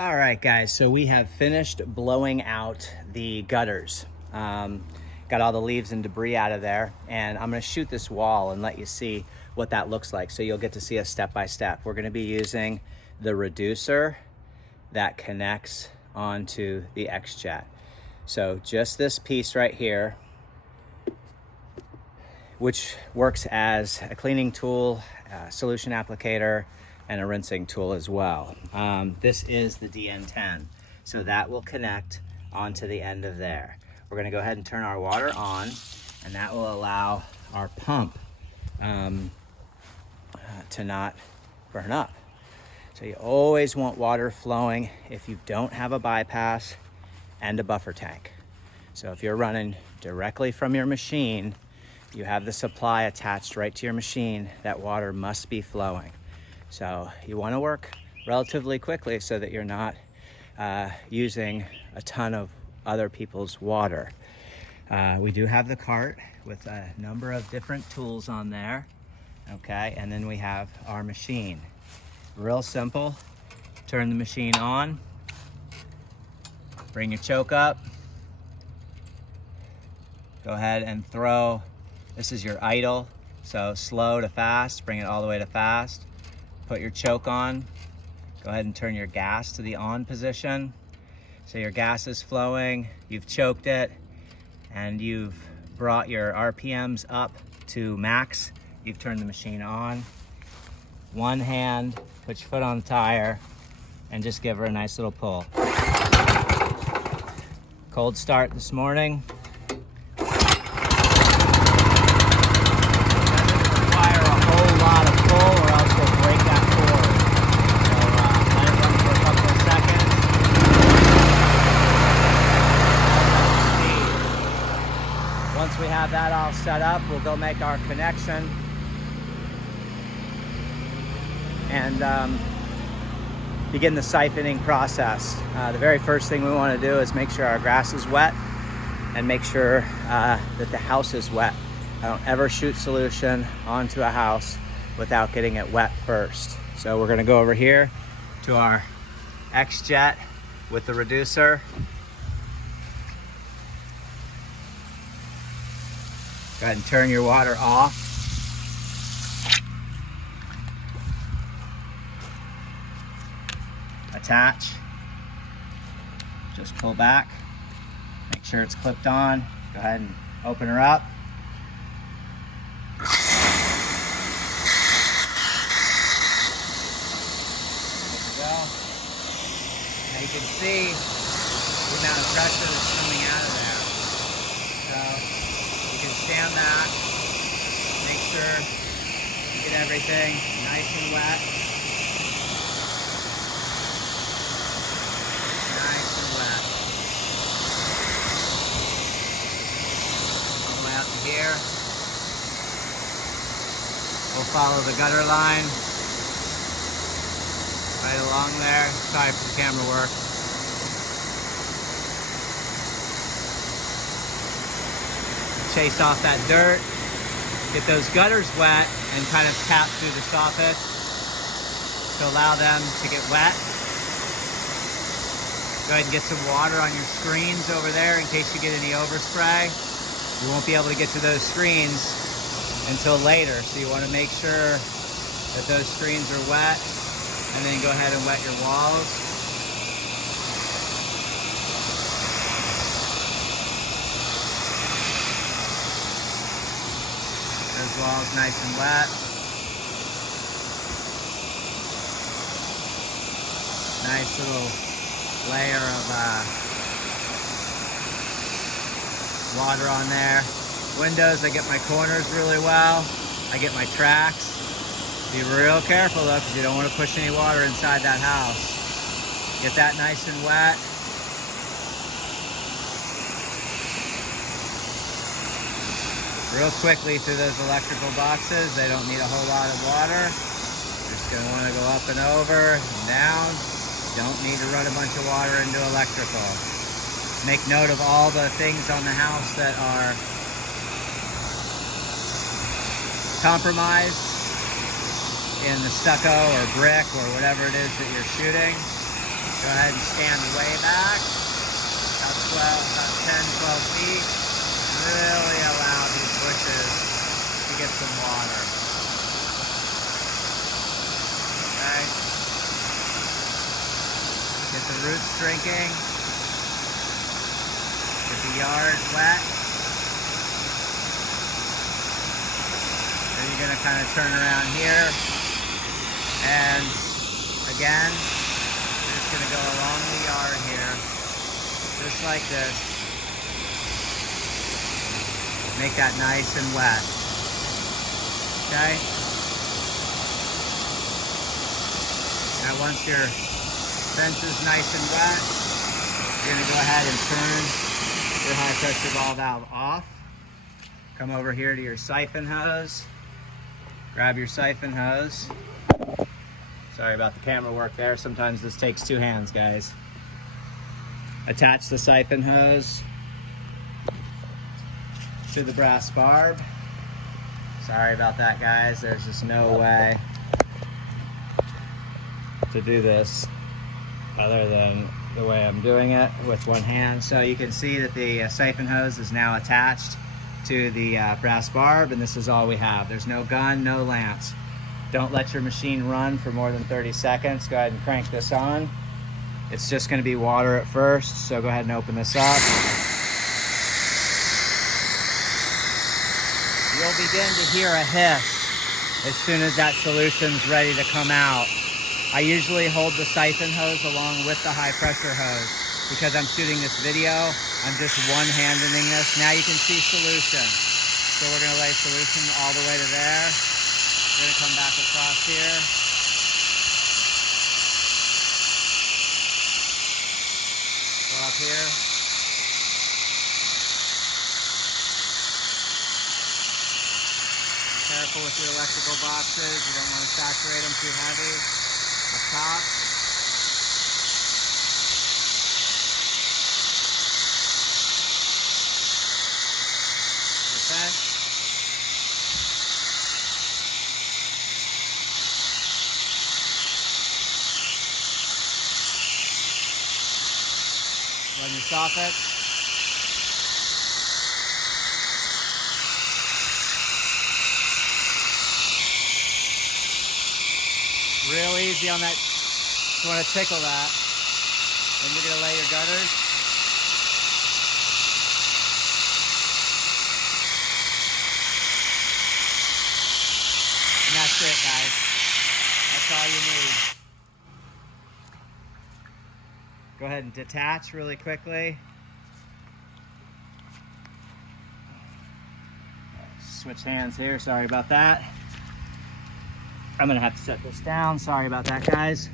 All right, guys, so we have finished blowing out the gutters. Got all the leaves and debris out of there, and I'm gonna shoot this wall and let you see what that looks like, so you'll get to see us step by step. We're gonna be using the reducer that connects onto the Xjet. So just this piece right here, which works as a cleaning tool, a solution applicator, and a rinsing tool as well. This is the DN10, so that will connect onto the end of there. We're gonna go ahead and turn our water on, and that will allow our pump to not burn up. So you always want water flowing if you don't have a bypass and a buffer tank. So if you're running directly from your machine, you have the supply attached right to your machine, that water must be flowing. So you want to work relatively quickly so that you're not using a ton of other people's water. We do have the cart with a number of different tools on there, okay? And then we have our machine. Real simple. Turn the machine on, bring your choke up, go ahead and throw. This is your idle, so slow to fast, bring it all the way to fast. Put your choke on, go ahead and turn your gas to the on position. So your gas is flowing, you've choked it, and you've brought your RPMs up to max. You've turned the machine on. One hand, put your foot on the tire, and just give her a nice little pull. Cold start this morning. Once we have that all set up, we'll go make our connection and begin the siphoning process. The very first thing we want to do is make sure our grass is wet and make sure that the house is wet. I don't ever shoot solution onto a house without getting it wet first. So we're going to go over here to our Xjet with the reducer. Go ahead and turn your water off. Attach. Just pull back. Make sure it's clipped on. Go ahead and open her up. There we go. Now you can see the amount of pressure that's coming out of there. So you can stand back, make sure you get everything nice and wet. Nice and wet. All the way out to here. We'll follow the gutter line right along there. Sorry for the camera work. Chase off that dirt, get those gutters wet, and kind of tap through the soffit to allow them to get wet. Go ahead and get some water on your screens over there in case you get any overspray. You won't be able to get to those screens until later, so you want to make sure that those screens are wet, and then go ahead and wet your walls. Those walls nice and wet. Nice little layer of water on there. Windows, I get my corners really well. I get my tracks. Be real careful though, because you don't want to push any water inside that house. Get that nice and wet. Real quickly through those electrical boxes. They don't need a whole lot of water. You're just going to want to go up and over and down. You don't need to run a bunch of water into electrical. Make note of all the things on the house that are compromised in the stucco or brick or whatever it is that you're shooting. Go ahead and stand way back, about 10, 12 feet. Really allow these bushes to get some water. Okay. Get the roots drinking. Get the yard wet. Then you're going to kind of turn around here. And again, you're just going to go along the yard here. Just like this. Make that nice and wet. Okay? Now once your fence is nice and wet, you're going to go ahead and turn your high pressure ball valve off. Come over here to your siphon hose. Grab your siphon hose. Sorry about the camera work there. Sometimes this takes two hands, guys. Attach the siphon hose to the brass barb. Sorry about that, guys. There's just no way to do this other than the way I'm doing it with one hand. So you can see that the siphon hose is now attached to the brass barb, and this is all we have. There's no gun, no lamps. Don't let your machine run for more than 30 seconds. Go ahead and crank this on. It's just going to be water at first, so go ahead and open this up. You'll begin to hear a hiss as soon as that solution's ready to come out. I usually hold the siphon hose along with the high pressure hose. Because I'm shooting this video, I'm just one-handing this. Now you can see solution. So we're going to lay solution all the way to there. We're going to come back across here. Go up here. Careful with your electrical boxes. You don't want to saturate them too heavy. Up top. Run your soffit. Real easy on that. Just want to tickle that. Then you're going to lay your gutters. And that's it, guys. That's all you need. Go ahead and detach really quickly. Switch hands here, sorry about that. I'm gonna have to set this down, sorry about that, guys.